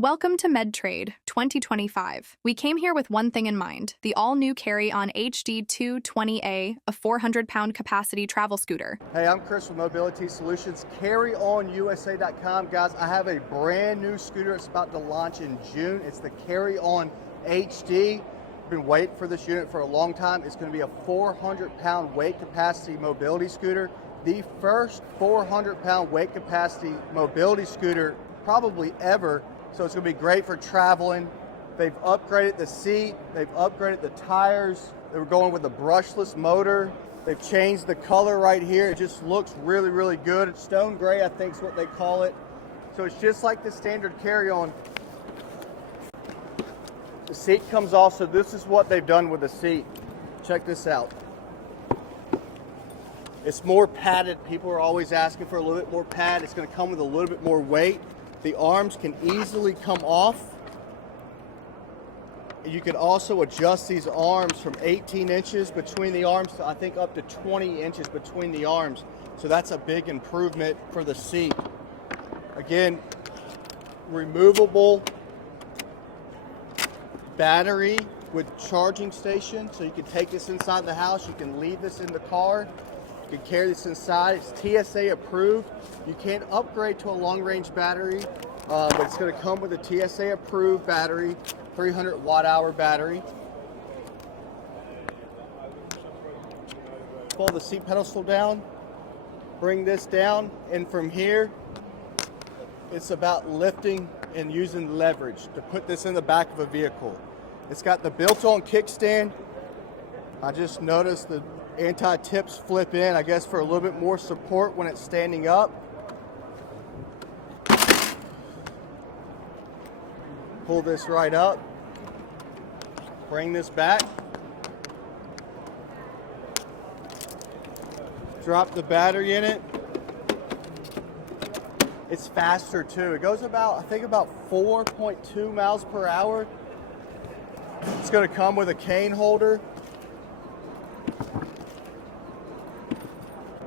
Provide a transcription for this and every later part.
Welcome to MedTrade 2025. We came here with one thing in mind, the all-new CarryOn GB-220, a 400-pound capacity travel scooter. Hey, I'm Chris from Mobility Solutions, CarryOnUSA.com. Guys, I have a brand new scooter. It's about to launch in June. It's the CarryOn HD. I've been waiting for this unit for a long time. It's going to be a 400-pound weight capacity mobility scooter. The first 400-pound weight capacity mobility scooter probably ever. So it's going to be great for traveling. They've upgraded the seat. They've upgraded the tires. They were going with a brushless motor. They've changed the color right here. It just looks really, really good. Stone gray, I think is what they call it. So it's just like the standard CarryOn. The seat comes off, so this is what they've done with the seat. Check this out. It's more padded. People are always asking for a little bit more pad. It's going to come with a little bit more weight. The arms can easily come off. You can also adjust these arms from 18 inches between the arms to I think up to 20 inches between the arms. So that's a big improvement for the seat. Again, removable battery with charging station. So you can take this inside the house. You can leave this in the car. You can carry this inside. It's TSA approved. You can't upgrade to a long-range battery, but it's going to come with a TSA approved battery, 300 watt-hour battery. Pull the seat pedestal down, bring this down, and from here, it's about lifting and using leverage to put this in the back of a vehicle. It's got the built-on kickstand. I just noticed the anti-tips flip in, I guess for a little bit more support when it's standing up. Pull this right up, bring this back, drop the battery in it. It's faster too. It goes about, I think about 4.2 miles per hour. It's going to come with a cane holder.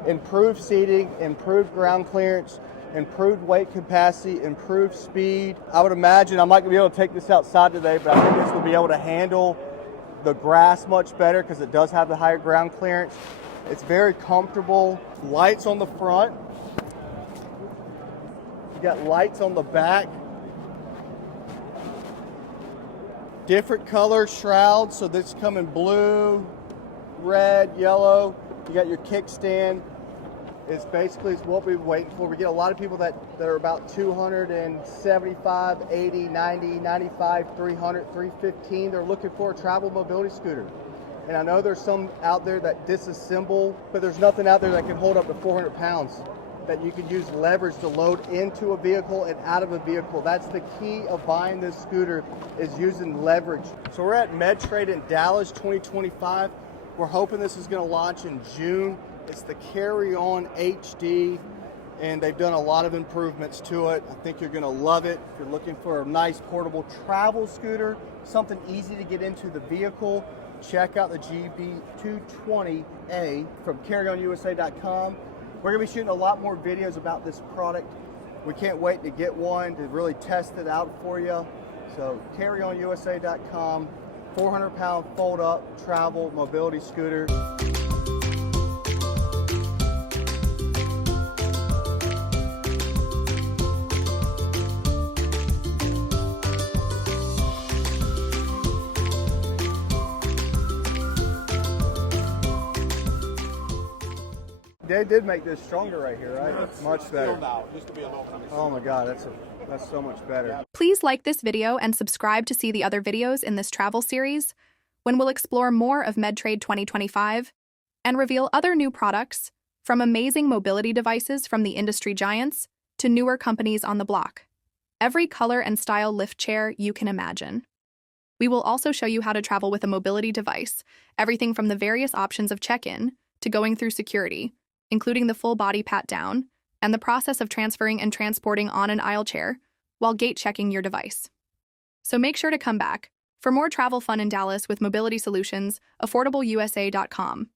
Improved seating, improved ground clearance, improved weight capacity, improved speed. I would imagine I'm not going to be able to take this outside today, but I think this will be able to handle the grass much better because it does have the higher ground clearance. It's very comfortable. Lights on the front. You got lights on the back. Different color shrouds, so this come in blue, red, yellow. You got your kickstand. It's basically what we've been waiting for. We get a lot of people that are about 275, 80, 90, 95, 300, 315. They're looking for a travel mobility scooter. And I know there's some out there that disassemble, but there's nothing out there that can hold up to 400 pounds that you can use leverage to load into a vehicle and out of a vehicle. That's the key of buying this scooter, is using leverage. So we're at MedTrade in Dallas 2025. We're hoping this is going to launch in June. It's the CarryOn HD, and they've done a lot of improvements to it. I think you're going to love it. If you're looking for a nice portable travel scooter, something easy to get into the vehicle, check out the GB-220 from CarryOnUSA.com. We're going to be shooting a lot more videos about this product. We can't wait to get one to really test it out for you. So CarryOnUSA.com. 400-pound fold-up travel mobility scooter. They did make this stronger right here, right? It's much better. Now. It used to be a little bit. Oh my God, that's so much better. Please like this video and subscribe to see the other videos in this travel series, when we'll explore more of MedTrade 2025 and reveal other new products, from amazing mobility devices from the industry giants to newer companies on the block. Every color and style lift chair you can imagine. We will also show you how to travel with a mobility device, everything from the various options of check-in to going through security, including the full body pat-down and the process of transferring and transporting on an aisle chair while gate checking your device. So make sure to come back for more travel fun in Dallas with Mobility Solutions, AffordableUSA.com.